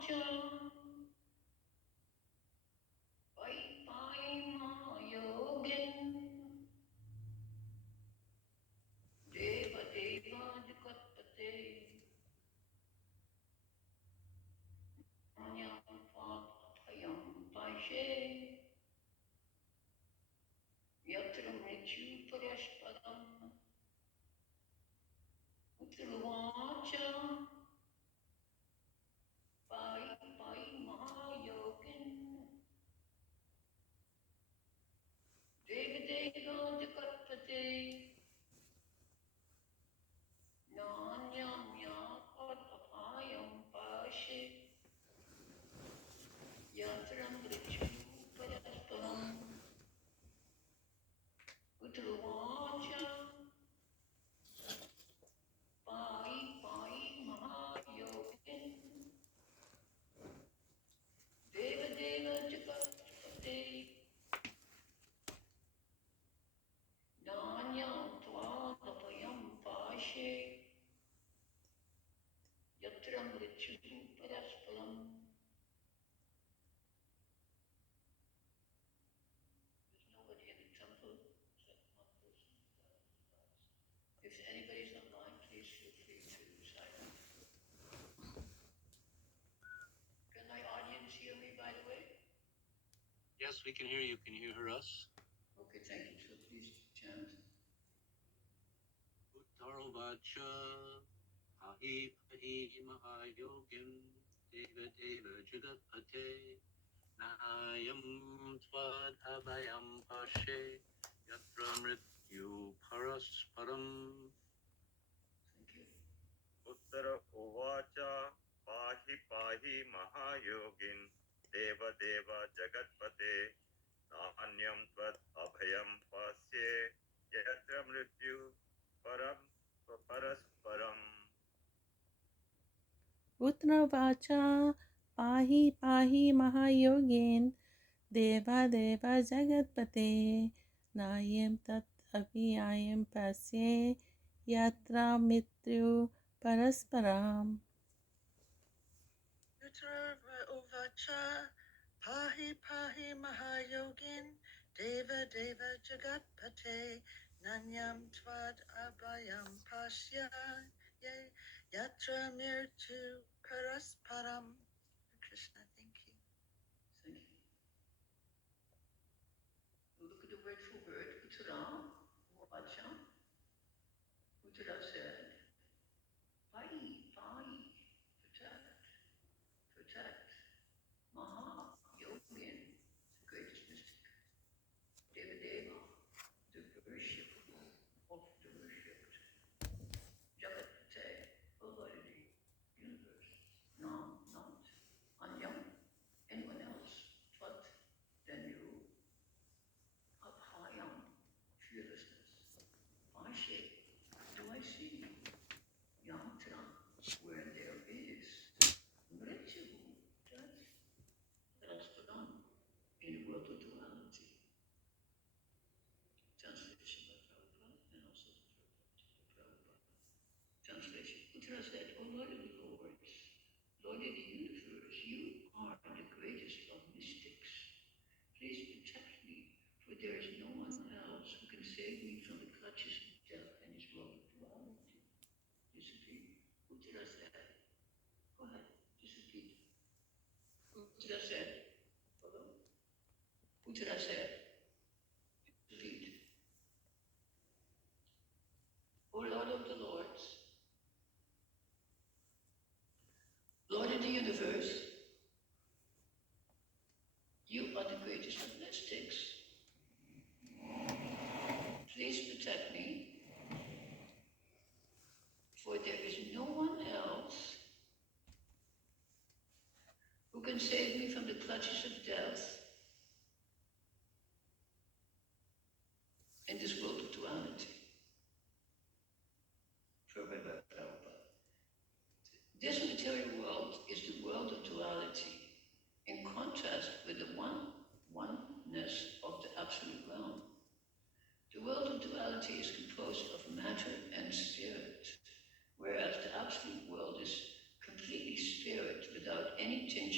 Yes, we can hear you. Can you hear us? Okay, thank you. So please chant. Uttarvacha Pahi Pahi Mahayogin Deva Deva Jagatpate Nayam Tvad Abhayam Pashe Yatra Mrityu Parasparam. Thank you. Uttara Uvacha Pahi Pahi Mahayogin Deva Deva Jagatpate Nanyam Tvat Abhayam Pasye Yatra Mrityu Parasparam. Uttarvacha Pahi Pahi Mahayogin Deva Deva Jagatpate Nayam Tat Abhiyayam Pasye Yatra Mitru Parasparam. Uvacha Pahi Pahi Mahayogin Deva Deva Jagatpate Nanyam Tvad Abhayam Pasya Yatra Mirtu Parasparam. Krishna, thank you. Thank you. Look at the word for word. Uttara, Vacha. Uttara said, Pai, protect, protect. Maha, Yogin, the greatest mystic. Deva Deva, the worshipable of the worshipped. Jagatpate, Almighty, universe. No, not. Anyam, anyone else. Tvat, then you. Abhayam, fearlessness. Pashe, do I see? Yantra, where there is. Mrityu, death. Raspadam, in the world of duality. Translation by Prabhupada and also Prabhupada. Translation. Uttara said, O Lord of the Lords, Lord of the universe, you are the greatest of mystics. Please protect me, for there is no one else who can save me from the clutches of death and his world of duality. Just repeat. Uttara said. Go ahead. Just repeat. Uttara said. Follow. Uttara said. Repeat. O Lord of the Lords, Lord of the universe, you are the greatest of mystics. Please protect me, for there is no one else who can save me from the clutches of death in this world of duality. Prabhupada. This material world is the world of duality, in contrast with the oneness of the absolute realm. The world of duality is composed of matter and spirit, whereas the absolute world is completely spirit without any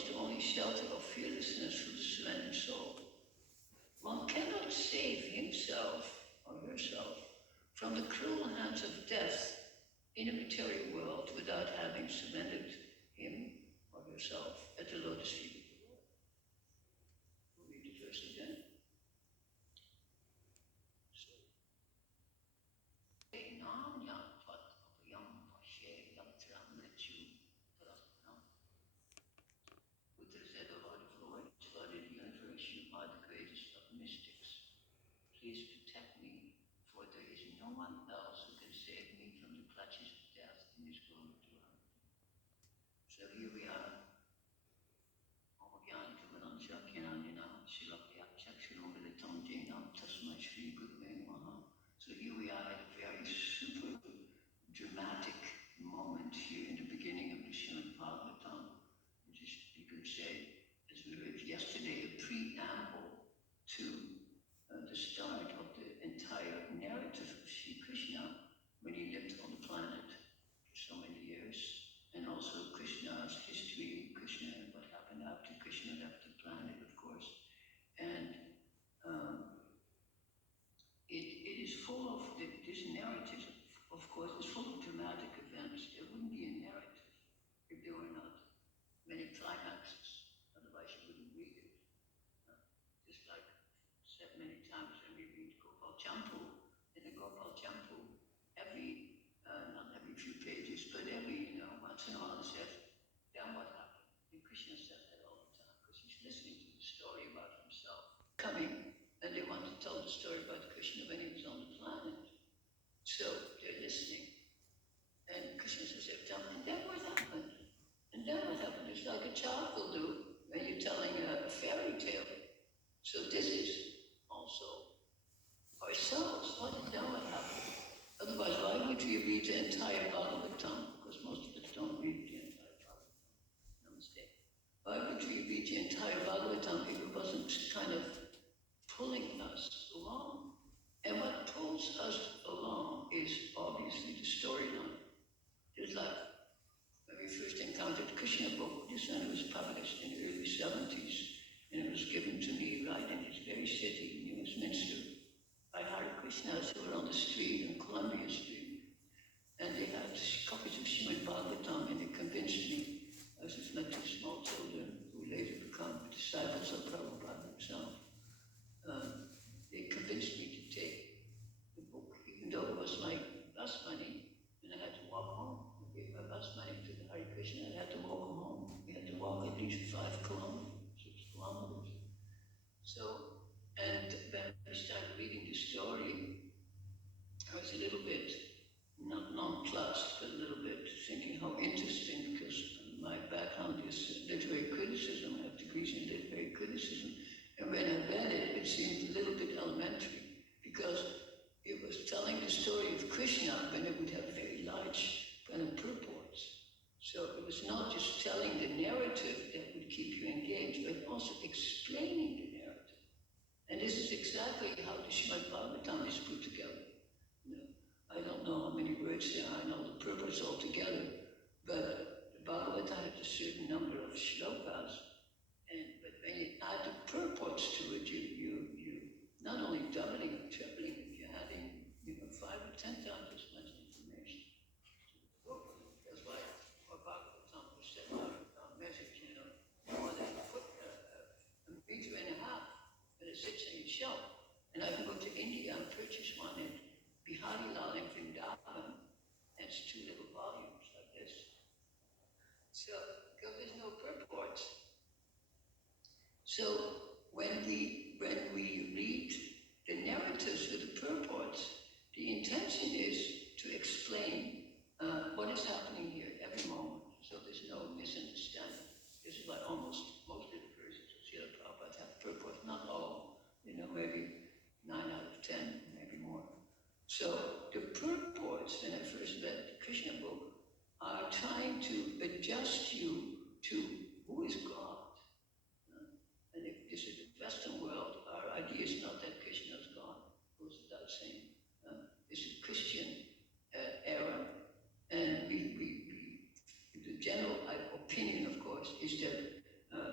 is the only shelter of fearlessness for the surrendered soul. One cannot save himself or herself from the cruel hands of death in a material world without having surrendered him or herself at the lotus feet of the Lord. We'll read the verse again. So, Buddha said, O Lord of Lords, Lord of the universe, you are the greatest of mystics. Please protect me, for there is no one else who can save me from the clutches of death in this world of duality. So here we are. So here we are at a very super dramatic moment here in the beginning of the Srimad Bhagavatam, which is, you could say, as we heard yesterday, a preamble to the start of the entire narrative of Sri Krishna when he lived on the planet for so many years, and also Krishna's history, Krishna, and what happened after Krishna left the planet, of course. And it is full of, this narrative, of course, is full of dramatic events. It wouldn't be a narrative if there were not many climaxes, otherwise you wouldn't read it. Just like said many times when we read Gopal Champu, in the Gopal Champu, not every few pages, but every, once in a while it says, then what happened? And Krishna said that all the time, because he's listening to the story about himself coming, and they want to tell the story about Krishna when he was on the planet. So they're listening. And Krishna says, and then what happened? And then what happened? It's like a child will do when you're telling a fairy tale. So this is also ourselves. Then what happened? Otherwise, why would we read the entire Bhagavatam? Because most of us don't read the entire Bhagavatam. Namaste. Why would we read the entire Bhagavatam if it wasn't kind of pulling us along? And what pulls us along is obviously the storyline. Just like when we first encountered Krishna book, this one was published in the early 70s, and it was given to me right in this very city, New Westminster, by Hare Krishnas who were on the street, on Columbia Street. And they had copies of Srimad Bhagavatam, and they convinced me, as if my two small children, who later become disciples of Prabhupada himself, they convinced me to take the book, even though it was my bus money, and I had to walk home. I gave my bus money to the Hare Krishna, and I had to walk home. We had to walk at least 5 kilometers, 6 kilometers. So, and when I started reading the story, I was a little bit, not nonplussed, but a little bit thinking how interesting, because my background is literary criticism. I have degrees in literary criticism. And when I read it, it seemed a little bit elementary, because it was telling the story of Krishna, when it would have very large kind of purports. So it was not just telling the narrative that would keep you engaged, but also explaining the narrative. And this is exactly how the Srimad Bhagavatam is put together. I don't know how many words there are, I know the purpose altogether, but the Bhagavatam has a certain number of shlokas, but when you add the purports to it, you not only doubling or tripling it, you're adding 5 or 10 times as much information to the book. That's why our Bhagavatam was set out our message, more than a meter and a half, and it sits in your shelf. And I can go to India and purchase one in Biharilal in Vrindavan, and it's 2 little volumes like this. So, because there's no purports. So when we read the narratives with the purports, the intention is to explain what is happening here every moment, so there's no misunderstanding. This is why most of the verses of Srila Prabhupada have purports, not all, maybe 9 out of 10, maybe more. So the purports, when I first read the Krishna book, are trying to adjust you to who is God. And if this is the Western world, our idea is not that Krishna is God, goes without saying. This is Christian era, and the general opinion, of course, is that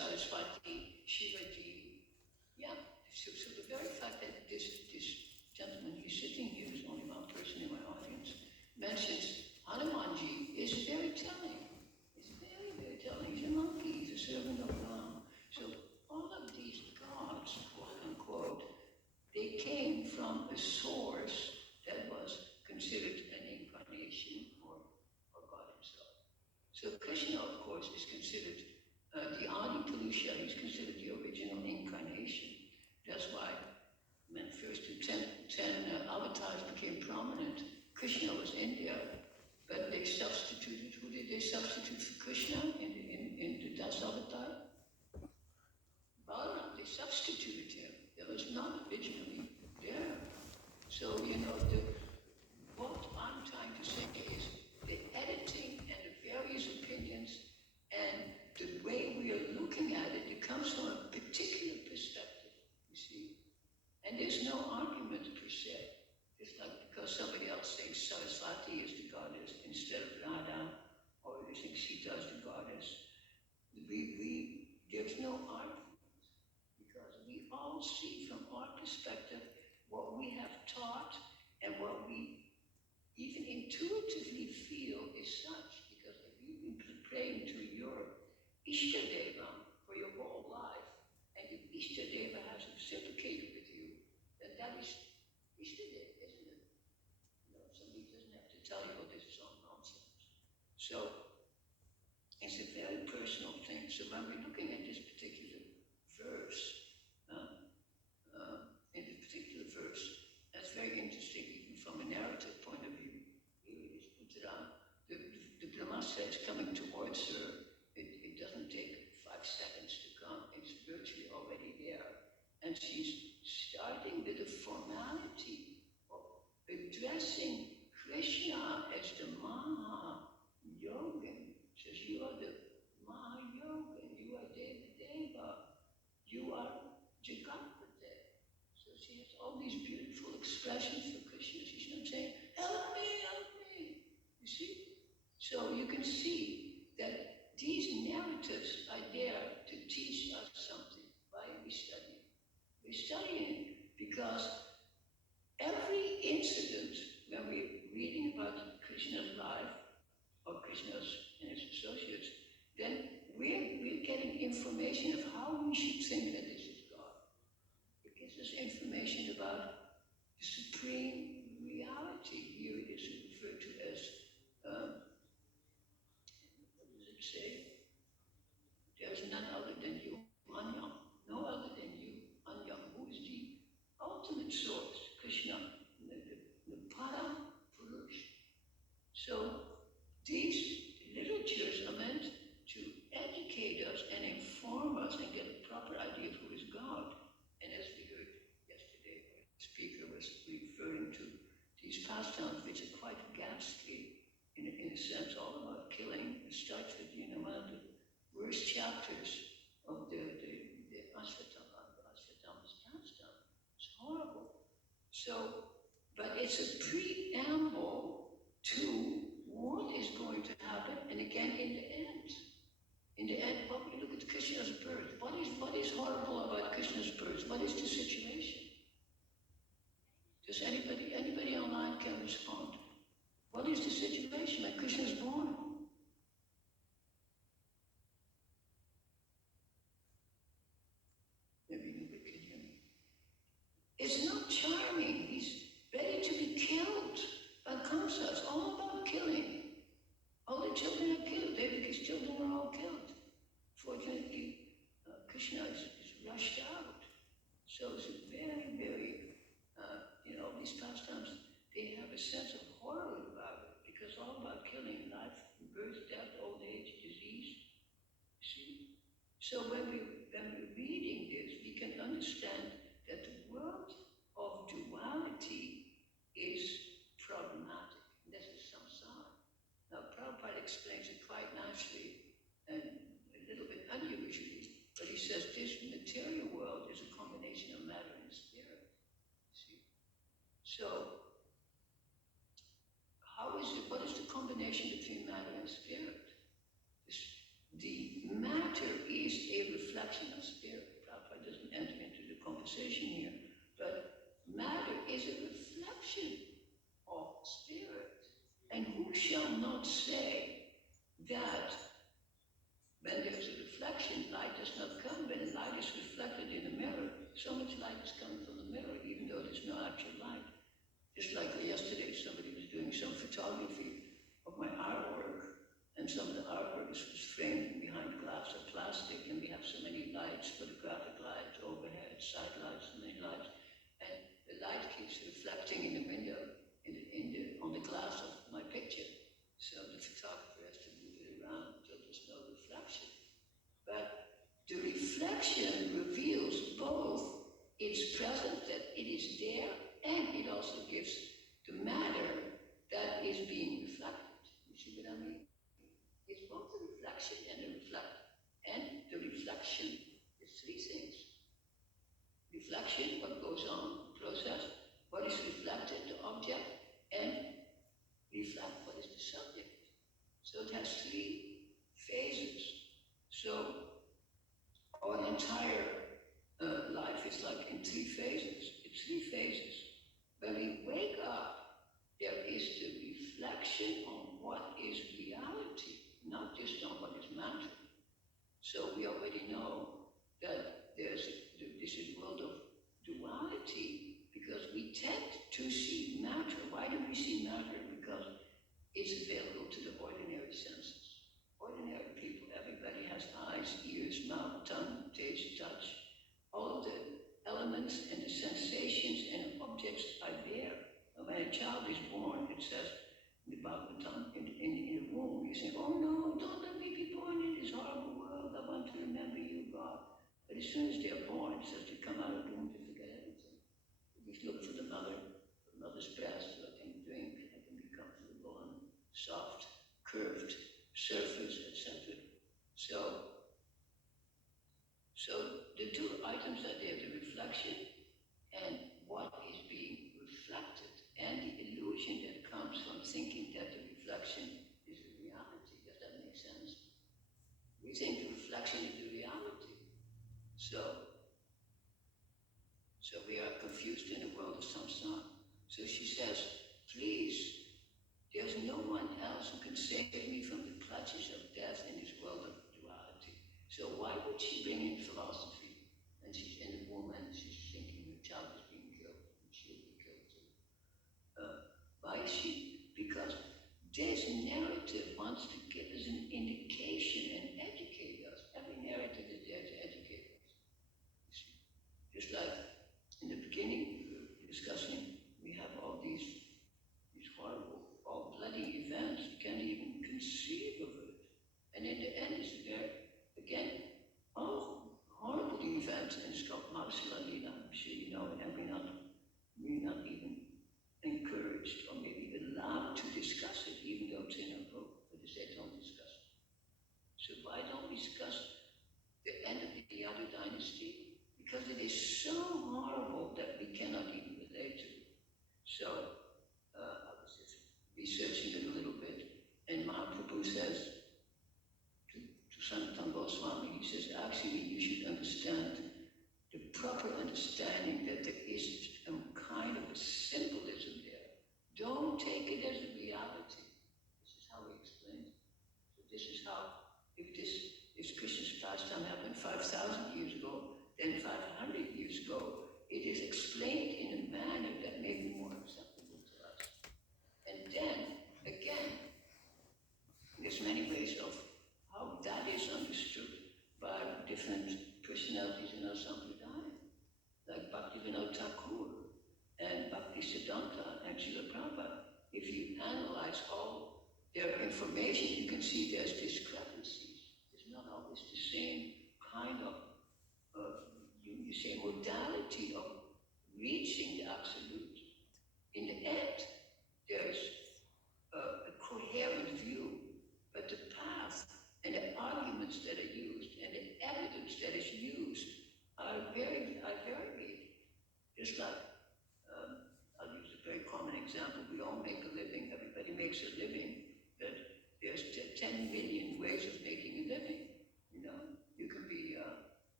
Saraswati, Shivaji. Yeah, so the very fact that this gentleman who's sitting here, who's only one person in my audience, mentions Hanumanji is very telling. It's very, very telling. He's a monkey, he's a servant of Ram. So all of these gods, quote unquote, they came from a source that was considered an incarnation or God himself. So Krishna, of course, is considered the Adi Purusha. He's considered the original incarnation. That's why when first the 10 avatars became prominent, Krishna was in there, but they substituted. Who did they substitute for Krishna in the Das avatar? Balaram. They substituted him. That was not originally there. So, what I'm trying to say is the editing and the various opinions and the way we are looking at it, it comes from a particular perspective, you see. And there's no argument per se. It's like because somebody else thinks Saraswati is the goddess instead of Radha, or they think Sita is the goddess. There's no argument because we all see from our perspective what we have taught and what we even intuitively feel is such. Because if you've been praying to your Ishtadeva for your whole life, and if Ishtadeva has reciprocated with you, then that is Ishtadeva, isn't it? Somebody doesn't have to tell you, oh, this is all nonsense. So it's a very personal thing. So when we're looking at this particular verse, in this particular verse, that's very interesting, even from a narrative point of view. Here it is, Uttara. The Brahmastra is coming towards her. It doesn't take 5 seconds to come. It's virtually already there. And she's starting with the formality of addressing Krishna as the Maha-Yogan. Says, you are the Maha-Yogan, you are Deva, you are Jagatpate. So she has all these beautiful expressions for Krishna. She's not saying, help me, you see? So you can see that these narratives are there to teach us something. Why are we studying? We're studying because every incident when we're reading about Krishna's life or Krishna's and his associates, then we're getting information of how we should think that this is God. It gives us information about the supreme reality. Here it is referred to as, what does it say? There's none other than you, Anyam. No other than you, Anyam, who is the ultimate source, Krishna, the Param Purush. So these literatures are meant to educate us and inform us and get a proper idea of who is God. And as we heard yesterday, the speaker was referring to these pastimes, which are quite ghastly in a sense, all about killing. It starts with, one of the worst chapters of the Ashvatthama's pastime. It's horrible. So, but it's a preamble to what is going to happen, and again in the end. In the end, when we look at Krishna's birth, what is horrible about Krishna's birth? What is the situation? Does anybody online can respond? What is the situation when Krishna is born? Maybe nobody can hear me. It's not charming. He's ready to be killed by Kamsa. It's all about killing. All the children are killed. Devaki's children are all killed. Fortunately, Krishna is rushed out. So it's a very, very, these pastimes, they have a sense of horror about it because all about killing, life, birth, death, old age, disease. See? So when we're reading this, we can understand that the world of duality is problematic. This is samsara. Now, Prabhupada explains it quite nicely and a little bit unusually, but he says this material world is a combination of matter and spirit. See? So, what is the combination between matter and spirit? The matter is a reflection reflection of spirit. Prabhupada doesn't enter into the conversation here, but matter is a reflection of spirit. And who shall not say that when there's a reflection, light does not come? When light is reflected in a mirror, so much light is coming from the mirror, even though there's no actual light. Just like yesterday, somebody was doing some photography of my artwork, and some of the artwork was framed behind glass of plastic, and we have so many lights, photographic lights, overhead, side lights, many lights, and the light keeps reflecting in the window, on the glass of my picture. So the photographer has to move it around until there's no reflection. But the reflection reveals both its presence, that it is there, and it also gives the matter that is being reflected. You see what I mean? It's both the reflection and the reflector. And the reflection is three things. Reflection, what goes on, process, what is reflected, the object, and reflect, what is the subject. So it has three phases. So our entire life is like in three phases. It's three phases. When we wake up, there is the reflection on what is reality, not just on what is matter. So we already know that this is a world of duality, because we tend to see matter. Why do we see matter? Because it's available to the ordinary senses. Ordinary people, everybody has eyes, ears, mouth, tongue, taste, touch. All of the elements and the sensations and objects are there. And when a child is born, it says in the Bhagavatam, in the womb, you say, oh no, don't let me be born in this horrible world. I want to remember you, God. But as soon as they're born, it says they come out of the womb to forget everything. We look for the mother's breast, so I can drink, I can be comfortable and soft, curved surface, etc. So the two items are there, the reflection and what is being reflected, and the illusion that comes from thinking that the reflection is the reality. Does that make sense? We think the reflection is the reality. So we are confused in the world of samsara. So she says, please, there's no one else who can save me from the clutches of death in this world of duality. So why would she bring in philosophy? And she's in the womb and she's thinking her child is being killed, and she'll be killed too. Why is she? Because this narrative wants to give us an indication and educate us. Every narrative is there to educate us. You see? Just like in the beginning, we were discussing, we have all these horrible, all bloody events. You can't even conceive of it. And in the end, it's very, again, all horrible events, and it's called Marshall Alina. I'm sure you know it, and we're not even encouraged or maybe allowed to discuss it, even though it's in our book, but they say don't discuss it. So why don't we discuss the end of the Yadu dynasty? Because it is so horrible that we cannot even relate to it. So I was just researching it a little bit, and Mahaprabhu says to Sanatana Goswami, he says, actually you should understand the proper understanding that there is some kind of a symbolism there. Don't take it as a reality. This is how he explains it. So this is how, if Krishna's pastime happened 5,000 years ago, then 500 years ago, it is explained in a manner that may be more acceptable to us. And then, again, there's many ways of how that is understood by different personalities in our Sampradaya, like Bhaktivinoda Thakur and Bhaktisiddhanta and Srila Prabhupada. If you analyze all their information, you can see there's discrepancies. It's not always the same kind of you say modality of reaching the absolute. In the end, there's a coherent view, but the path and the arguments that are used and the evidence that is used are varied. Just like, I'll use a very common example, we all make a living, everybody makes a living, but there's 10 million ways of making a living. You know, you can be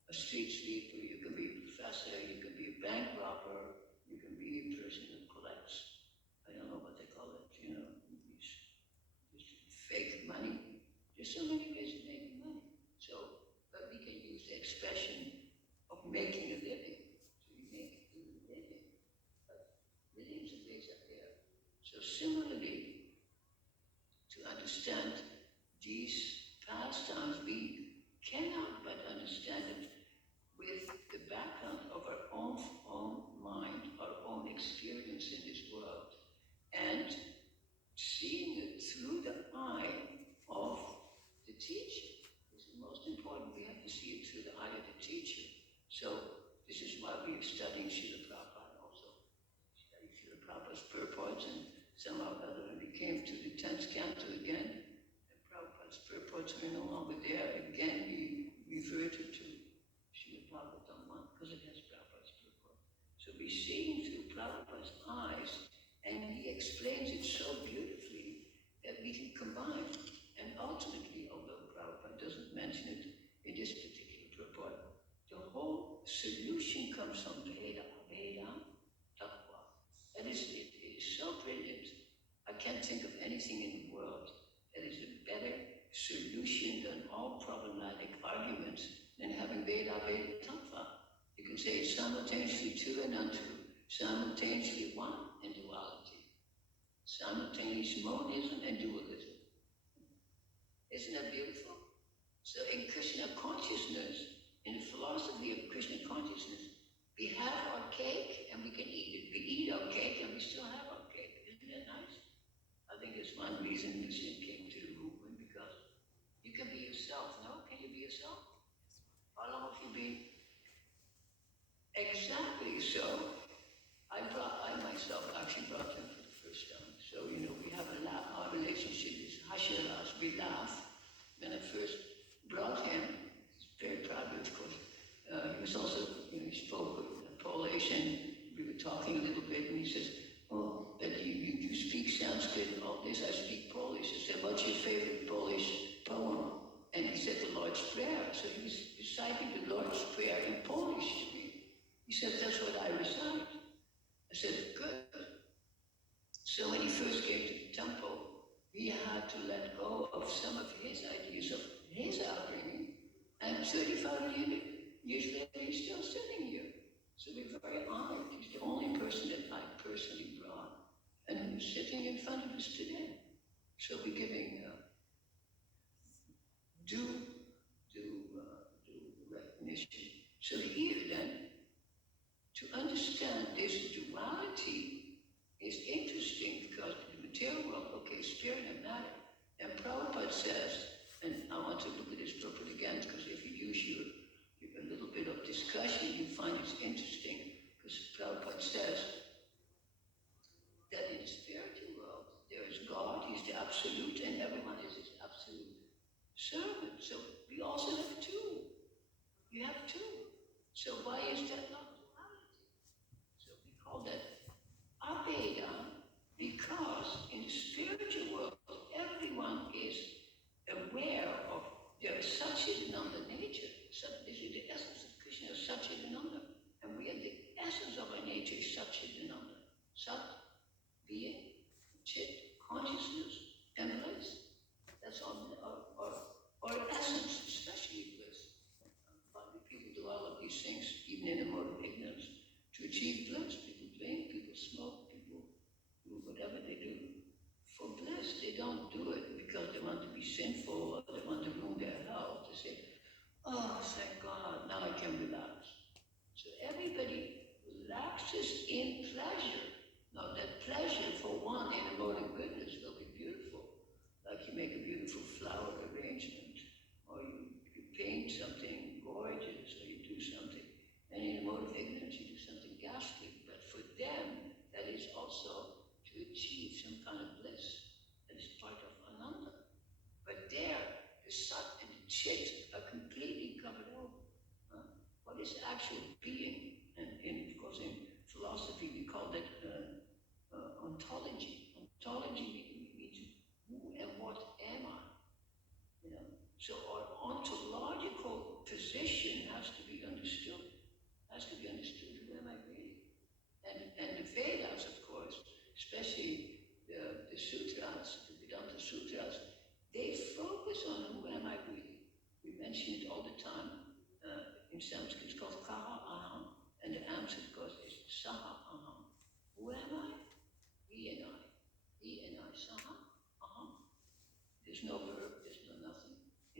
a street sweeper, you can be a professor, you can be a bank robber, you can be a person who collects, I don't know what they call it, these fake money. There's so many ways of making money. So, but we can use the expression of making a living. So you make a living, but millions of ways are there. So similarly, to understand these pastimes, we cannot but understand it with the background of our own mind, our own experience in this world, and seeing it through the eye of the teacher. This is most important. We have to see it through the eye of the teacher. So this is why we are studying Srila Prabhupada also. Studying Srila Prabhupada's purports, and somehow or other when we came to the 10th canto again, and Prabhupada's purports were no longer there. Again, we reverted to Srila Bhagavatam 1 because it has Prabhupada's purport. So we're seeing through Prabhupada's eyes, and he explains it so beautifully that we can combine. And ultimately, although Prabhupada doesn't mention it in this particular purport, the whole solution comes from Veda, Tattva. That is, it is so brilliant. I can't think of anything in the world that is a better solution than all problematic arguments than having Veda, Tattva. You can say it's simultaneously true and untrue, simultaneously one and duality, simultaneous monism and dualism. Isn't that beautiful? So in Krishna consciousness, in the philosophy of Krishna consciousness, we have our cake and we can eat it. We eat our cake and we still have our cake. Isn't that nice? I think it's one reason Nissim came to the movement, because you can be yourself. No? Can you be yourself? How long have you been? Exactly. So I myself actually brought him for the first time. So, we have our relationship is Hasharas, we laugh. When I first brought him, he's very proud of course. He was also, he spoke Polish, and we were talking a little bit, and he says, oh, but you speak Sanskrit and all this, I speak Polish. I said, what's your favorite Polish poem? And he said, the Lord's Prayer. So he was reciting the Lord's Prayer in Polish to me. He said, that's what I recite. I said, good. So when he first came to the temple, he had to let go of some of his ideas of his upbringing, and 35 years later, he's still sitting here. So we're very honored. He's the only person that I personally brought, and who's sitting in front of us today. So we're giving due recognition. So here then, to understand this duality is interesting, because the material world, okay, spirit and matter. And Prabhupada says, and I want to look at this properly again, because if you use your a little bit of discussion, you find it's interesting, because Prabhupada says that in the spiritual world, there is God, he's the absolute, and everyone is his absolute servant. So we also have two. You have two. So why is that not duality? So we call that Abheda, because in the spiritual world, everyone is aware of their Satchidananda nature. So this is the essence of Krishna, Satchidananda. And we are the essence of our nature is Satchidananda. Sat, being, Chit, consciousness, and bliss. That's our essence, especially bliss. People do all of these things, even in the mode of ignorance, to achieve bliss. People drink, people smoke, people do whatever they do for bliss. They don't do it because they want to be sinful or they want to ruin their health. They say, oh, thank God, now I can relax. So everybody relaxes in pleasure. Now that pleasure for one in the mode of goodness will be beautiful. Like you make a beautiful flower arrangement, or you paint something gorgeous, or you do something. And in the mode of ignorance, you do something ghastly. But for them, that is also to achieve some kind of bliss. That is part of Ananda. But there, the Sat and the Chit are completely covered over. What is actual being? And of course, in philosophy, we call that ontology. Ontology means who and what am I? So our ontological position has to be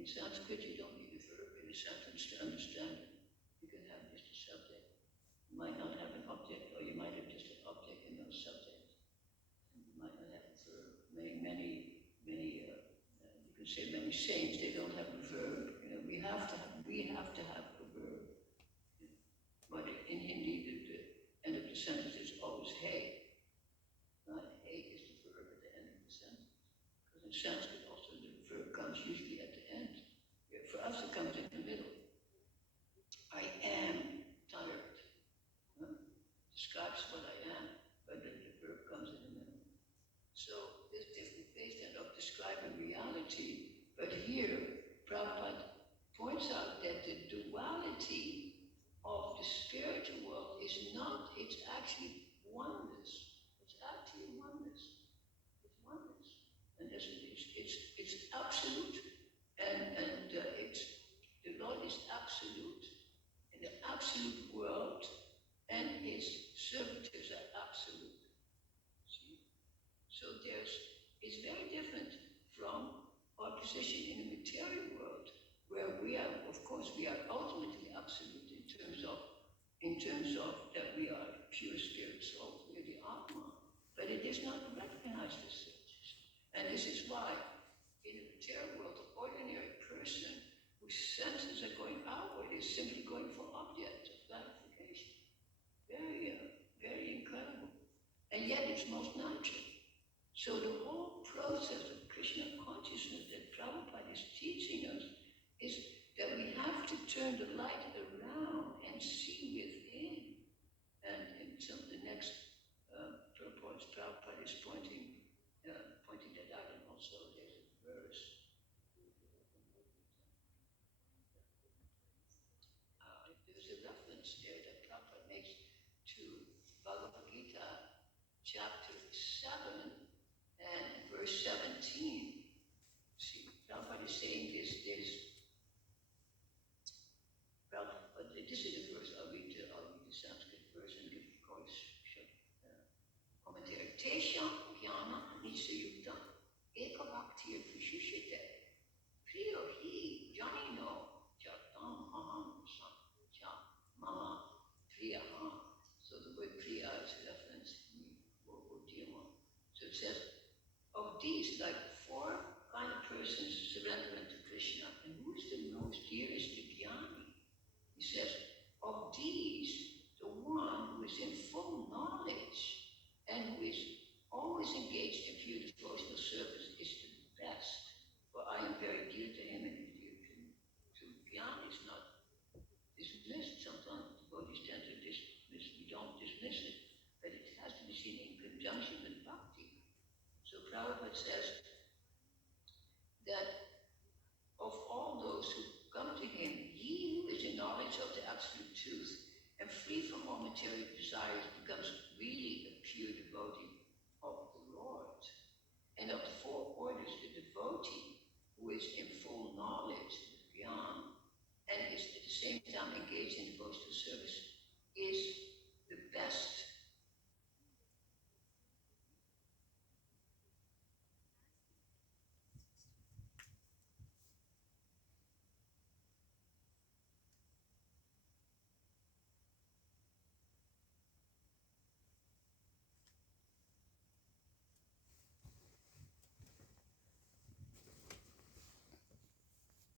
Sanskrit, you don't need a verb in a sentence to understand it. You can have just a subject. You might not have an object, or you might have just an object and no subject. And you might not have a verb. You can say many saints, they don't have a verb. You know, we have to have a verb. But in Hindi, the end of the sentence is always hey. Right? Hey is the verb at the end of the sentence. Because in Sanskrit also the verb comes usually at the end. Yeah, for us it comes in the middle. I am tired. Huh? Describes what I am, but then the verb comes in the middle. So there's different ways then of describing reality. But here, Prabhupada points out that the duality of the spiritual world is not, it's actually oneness. It's actually oneness. It's oneness. And it's absolute. And the Lord is absolute. In the absolute world, and his servitors are absolute. See? So it's very different from our position in the material world, where we are, of course, we are ultimately absolute in terms of that we are pure spirit soul, we are the Atma, but it is not recognized as such. And this is why, in the material world, the ordinary person whose senses are going outward is simply going for objects of gratification. Very incredible. And yet it's most natural. So the whole process of Krishna consciousness that Prabhupada is teaching us is that we have to turn the light around and see within. And in some of the next purports, Prabhupada is pointing that out, and also there's a verse. There's a reference there that Prabhupada makes to Bhagavad Gita, chapter 7 and verse 17. See, Prabhupada is saying this is the verse. I'll read the Sanskrit verse and give, of course, commentary. Tesham jnana nisayukta ekabhaktir vishushite priyo hi janino chatam aham cha mama priyaha. So the word priya is a reference to Dhyama. So it says, of these, like 4 kind of persons surrendering to Krishna, and who is the most dearest to Jnani? He says, of these, the one who is in full knowledge and who is always engaged in pure devotional service is the best. For I am very dear to him and he is dear to me. So Jnana is not dismissed. Sometimes devotees tend to dismiss. We don't dismiss it, but it has to be seen in conjunction with bhakti. So Prabhupada says that of all those who come to him, he who is in knowledge of the absolute truth and free from all material desires becomes really a pure devotee of the Lord. And of the 4 orders, the devotee who is in full knowledge, Gyan, and is at the same time engaged in devotional service, is